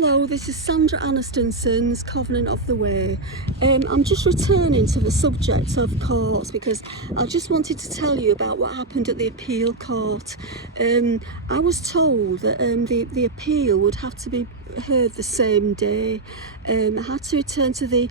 Hello, this is Sandra Anastonson's Covenant of the Way. I'm just returning to the subject of courts because I just wanted to tell you about what happened at the appeal court. I was told that the appeal would have to be heard the same day. I had to return to the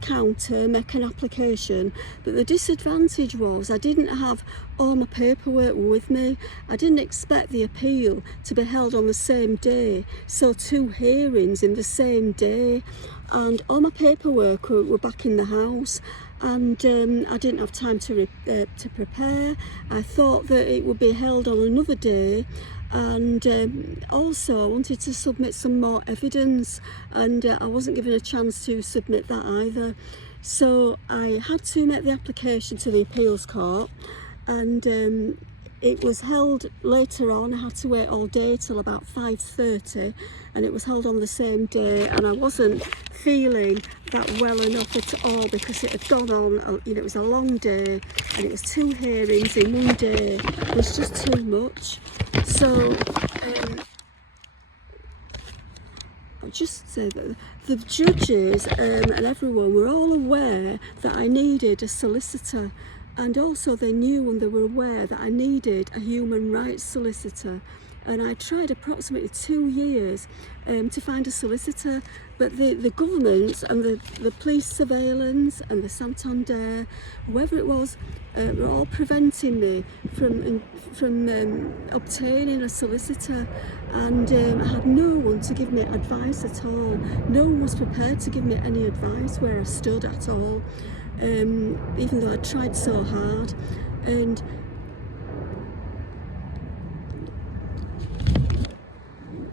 counter, make an application, but the disadvantage was I didn't have all my paperwork with me. I didn't expect the appeal to be held on the same day, so two hearings in the same day, and all my paperwork were back in the house, and I didn't have time to prepare. I thought that it would be held on another day, and also I wanted to submit some more evidence, and I wasn't given a chance to submit that either. So I had to make the application to the appeals court, and it was held later on. I had to wait all day till about 5:30, and it was held on the same day, and I wasn't feeling that well enough at all because it had gone on, it was a long day, and it was two hearings in one day. It was just too much. So I'll just say that the judges and everyone were all aware that I needed a solicitor, and also they knew and they were aware that I needed a human rights solicitor. And I tried approximately 2 years to find a solicitor, but the government and the police surveillance and the Santander, whoever it was, were all preventing me from obtaining a solicitor, and I had no one to give me advice at all. No one was prepared to give me any advice where I stood at all, even though I tried so hard. And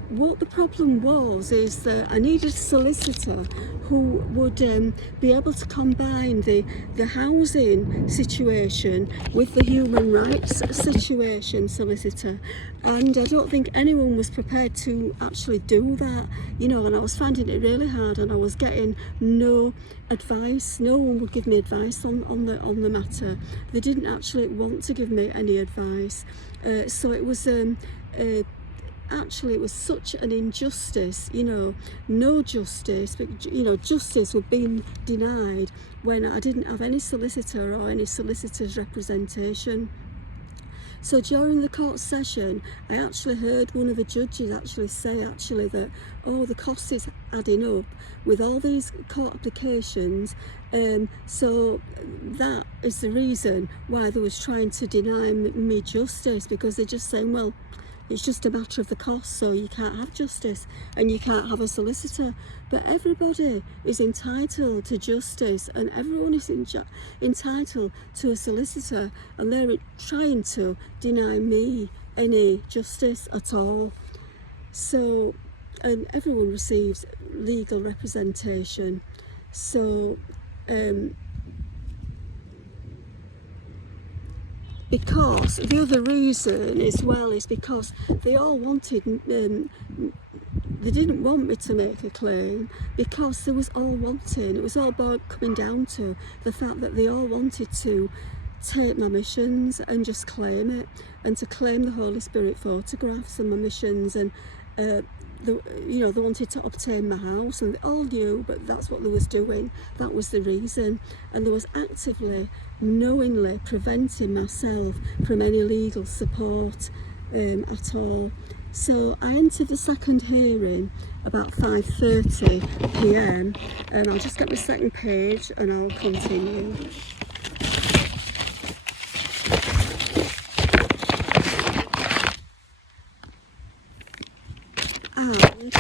what the problem was is that I needed a solicitor who would be able to combine the housing situation with the human rights situation solicitor, and I don't think anyone was prepared to actually do that, and I was finding it really hard, and I was getting no advice. No one would give me advice on the matter. They didn't actually want to give me any advice, so it was actually it was such an injustice, no justice, but justice was being denied when I didn't have any solicitor or any solicitor's representation. So during the court session, I actually heard one of the judges say that, the cost is adding up with all these court applications, so that is the reason why they was trying to deny me justice, because they're just saying, well, it's just a matter of the cost, so you can't have justice and you can't have a solicitor. But everybody is entitled to justice, and everyone is entitled to a solicitor, and they're trying to deny me any justice at all. So, and everyone receives legal representation. So, because the other reason as well is because they all wanted, they didn't want me to make a claim, because they was all wanting, it was all about coming down to the fact that they all wanted to take my missions and just claim it, and to claim the Holy Spirit photographs and my missions, and they wanted to obtain my house, and they all knew, but that's what they was doing. That was the reason, and they was actively, knowingly preventing myself from any legal support at all. So I entered the second hearing about 5:30 p.m, and I'll just get my second page and I'll continue. And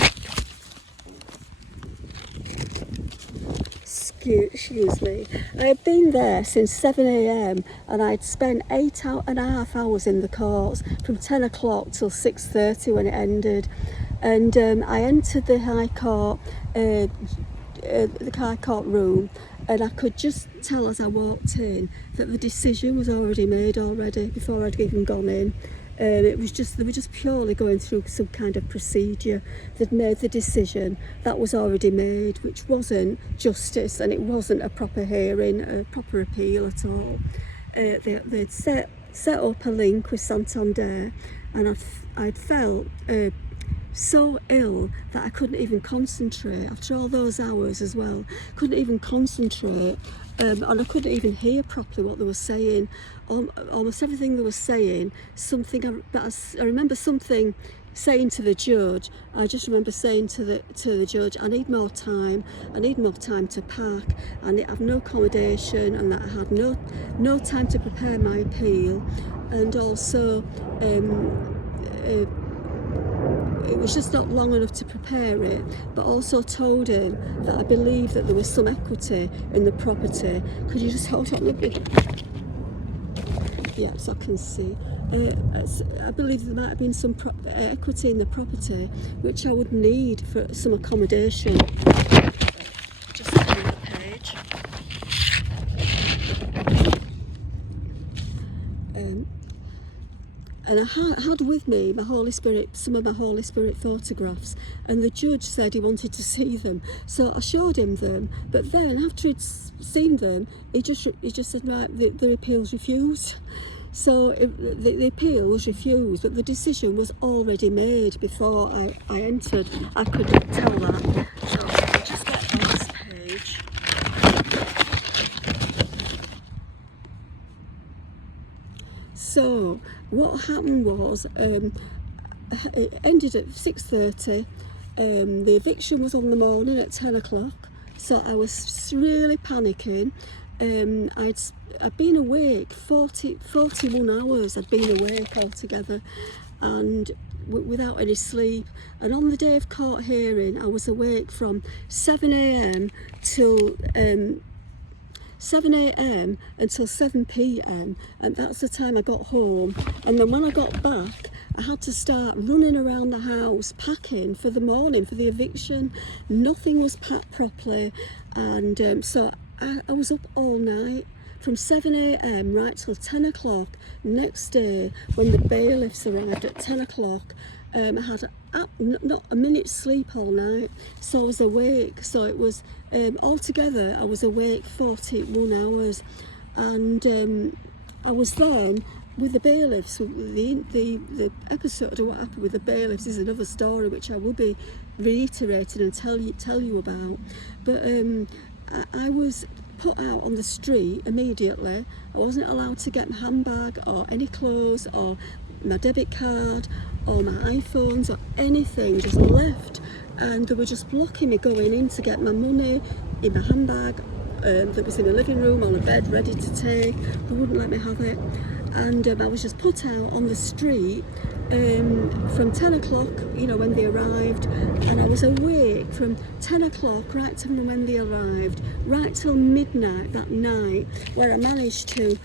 excuse me, I had been there since 7 a.m, and I'd spent 8.5 hours in the courts from 10 o'clock till 6:30 when it ended. And I entered the High Court, room, and I could just tell as I walked in that the decision was already made before I'd even gone in. They were just purely going through some kind of procedure. They'd made the decision that was already made, which wasn't justice, and it wasn't a proper hearing, a proper appeal at all. They'd set up a link with Santander, and I'd felt so ill that I couldn't even concentrate after all those hours as well. Couldn't even concentrate, and I couldn't even hear properly what they were saying. Almost everything they were saying, I remember something saying to the judge. I just remember saying to the judge, I need more time to pack, and I have no accommodation, and that I had no time to prepare my appeal, and also it was just not long enough to prepare it, but also told him that I believe that there was some equity in the property. Could you just hold on a bit? Yeah, so I can see. I believe there might have been some equity in the property, which I would need for some accommodation. Just on the page. And I had with me some of my Holy Spirit photographs, and the judge said he wanted to see them, so I showed him them. But then after he'd seen them, he just said, right, the appeal's refused. So the appeal was refused, but the decision was already made before I entered. I could tell that. So I'll just get the last page. So what happened was, it ended at 6:30. The eviction was on the morning at 10 o'clock. So I was really panicking. I'd been awake 41 hours. I'd been awake altogether, and without any sleep. And on the day of court hearing, I was awake from 7 a.m. till 7 a.m. until 7 p.m. and that's the time I got home. And then when I got back, I had to start running around the house packing for the morning, for the eviction. Nothing was packed properly, and so I was up all night from 7 a.m. right till 10 o'clock next day when the bailiffs arrived at 10 o'clock. I had not a minute's sleep all night, so I was awake. So it was altogether I was awake 41 hours, and I was then with the bailiffs. The episode of what happened with the bailiffs is another story which I will be reiterating and tell you about. But I was put out on the street immediately. I wasn't allowed to get my handbag or any clothes or my debit card or my iPhones or anything, just left, and they were just blocking me going in to get my money in my handbag that was in the living room on a bed ready to take. They wouldn't let me have it, and I was just put out on the street from 10 o'clock, you know, when they arrived, and I was awake from 10 o'clock right to when they arrived, right till midnight that night, where I managed to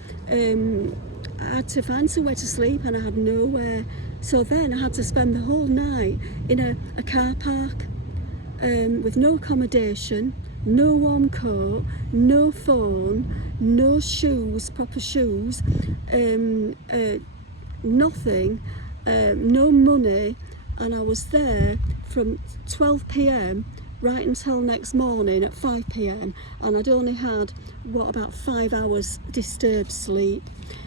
I had to find somewhere to sleep, and I had nowhere. So then I had to spend the whole night in a car park with no accommodation, no warm coat, no phone, no shoes, proper shoes, nothing, no money, and I was there from 12 p.m. right until next morning at 5 p.m. and I'd only had about 5 hours disturbed sleep.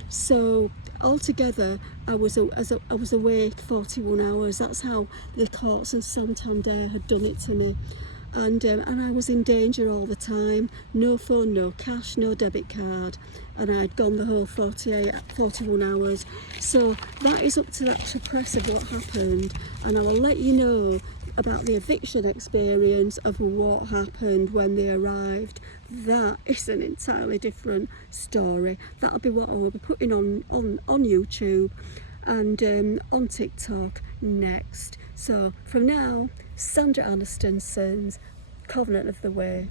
So altogether I was awake 41 hours. That's how the courts in Santander had done it to me, and I was in danger all the time. No phone, no cash, no debit card, and I'd gone the whole 41 hours. So that is up to the press of what happened, and I will let you know about the eviction experience of what happened when they arrived. That is an entirely different story. That'll be what I will be putting on YouTube and on TikTok next. So from now, Sandra Anastenson's Covenant of the Way.